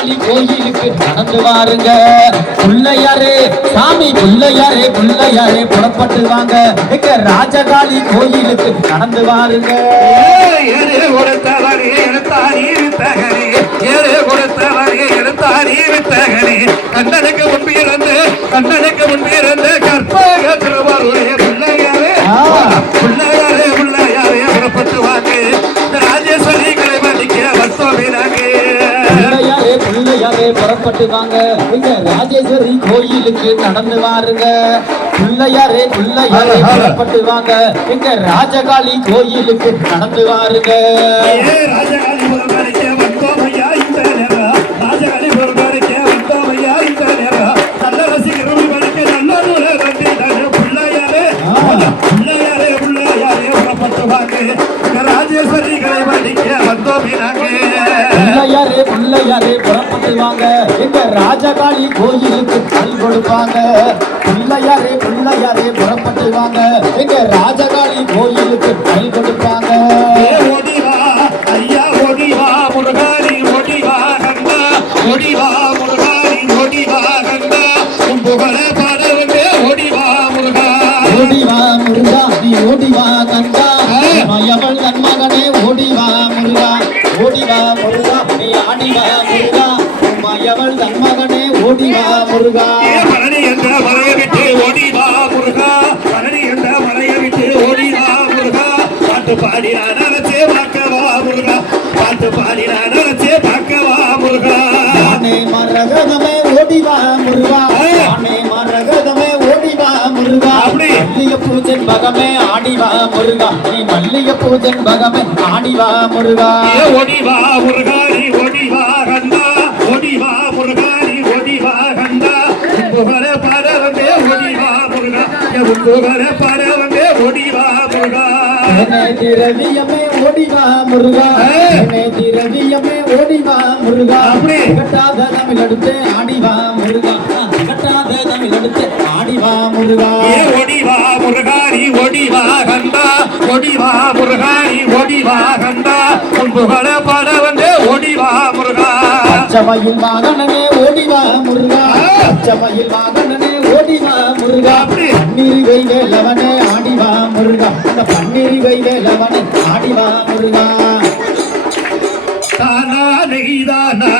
ராஜகாளி கோயிலுக்கு நடந்து வாருங்க. பிள்ளையாரே சாமி பிள்ளையாரே பிள்ளையாரே புறப்பட்டு வாங்க. எங்க ராஜகாளி கோயிலுக்கு நடந்து வாருங்க. ஏழு கொடுத்தவரே எடுத்தாரி வித்தகனே, ஏழு கொடுத்தவரே எடுத்தாரி வித்தகனே, கண்ணனுக்கு முன்பிருந்து கண்ணனுக்கு முன்பிருந்து கற்பக திருவாரூரே பிள்ளையாரே பிள்ளையாரே பிள்ளையாரே புறப்பட்டு வாங்க. ராஜேஸ்வரி கலைமணிக்க வர்த்தோமினாங்க. பிள்ளையாரே பிள்ளையாரே புறப்பட்டு வாங்க. எங்க ராஜேஸ்வரி கோயிலுக்கு நடந்து வாருங்க. பிள்ளையாரே பிள்ளையாரே புறப்பட்டு வாங்க. எங்க ராஜகாளி கோயிலுக்கு நடந்து வாருங்க. ராஜகாளி புறப்படிக்க வந்தோமையா இந்த நேரம், ராஜகாளி புறப்படிக்க வந்தோமையா இந்த நேரம், நல்ல ரசிகர்கள் படிக்க நல்ல நூலை வந்திட்டாங்க. பிள்ளையாரே பிள்ளையாரே பிள்ளையாரே புறப்பட்டு வாங்க. ராஜேஸ்வரி கலைமணிக்க வந்தோமினாங்க. பிள்ளையாரே பிள்ளையாரே புறப்பட்டு வாங்க. எங்க ராஜகாளி கோயிலுக்கு கல் கொடுப்பாங்க. பிள்ளையாரே பிள்ளையாரே புறப்பட்டு வாங்க. எங்க ராஜகாளி கோயிலுக்கு கல் கொடுப்பாங்க. ஓடிவா ஐயா ஓடிவா முருகாரி ஓடிவா கண்டா, ஓடிவா முருகாரி ஓடிவா கண்டா, உன் புகழ பாடவங்க ஓடிவா முருகா. ஓடிவா முருகா நீ ஓடிவா கண்டா, மயவள் தன் மகனே ஓடிவா முருகா. ஓடிவா முருகா நீ ஆடிவா முருகா, மயவள் தன் மகனே ஓடிவா முருகா. பழனி என்ற மலையை விட்டு ஓடிவா முருகா, பழனி என்ற மலையை விட்டு ஓடிவா முருகா. பாட்டு பாடினா நினைச்சே பார்க்கவா முருகா, பாட்டு பாடினா நினைச்சே பார்க்கவா முருகா. ஆனே மரகதமே ஓடிவா முருகா, ஆனே மரகதமே ஓடிவா முருகா. மல்லிய பூஜன் பகமே ஆடிவா முருகா, நீ மல்லிய பூஜன் பகமே ஆடிவா முருகா. ஓடிவா முருகா நீ ஓடிவா கண்டா, ஓடிவா முருகா நீ ஓடிவா கண்டா, புகழ பாட வந்தே ஓடிவா முருகா, புகழ பாட வந்தே ஓடிவா முருகா. திரவியமே ஓடிவா முருகா, திரவியமே ஓடிவா முருகா. கட்டாத தமிழ் எடுத்து ஆடிவா முருகா, கட்டாத தமிழ் எடுத்து ஆடிவா முருகா. ஓடிவா முருகா நீ ஓடிவா கண்டா, ஓடிவா முருகா நீ ஓடிவா கண்டா, புகழ பாட வந்தே ஓடிவா முருகா. பச்சமயில் வாகனனே ஓடிவா முருகா, பச்சமயில் வாகனனே ஓடிவா முருகா. பன்னீர் வைவேலவனே ஆடிவா முருகா, அந்த பன்னீர் வைவேலவனே ஆடிவா முருகா. தானா நெய்தானா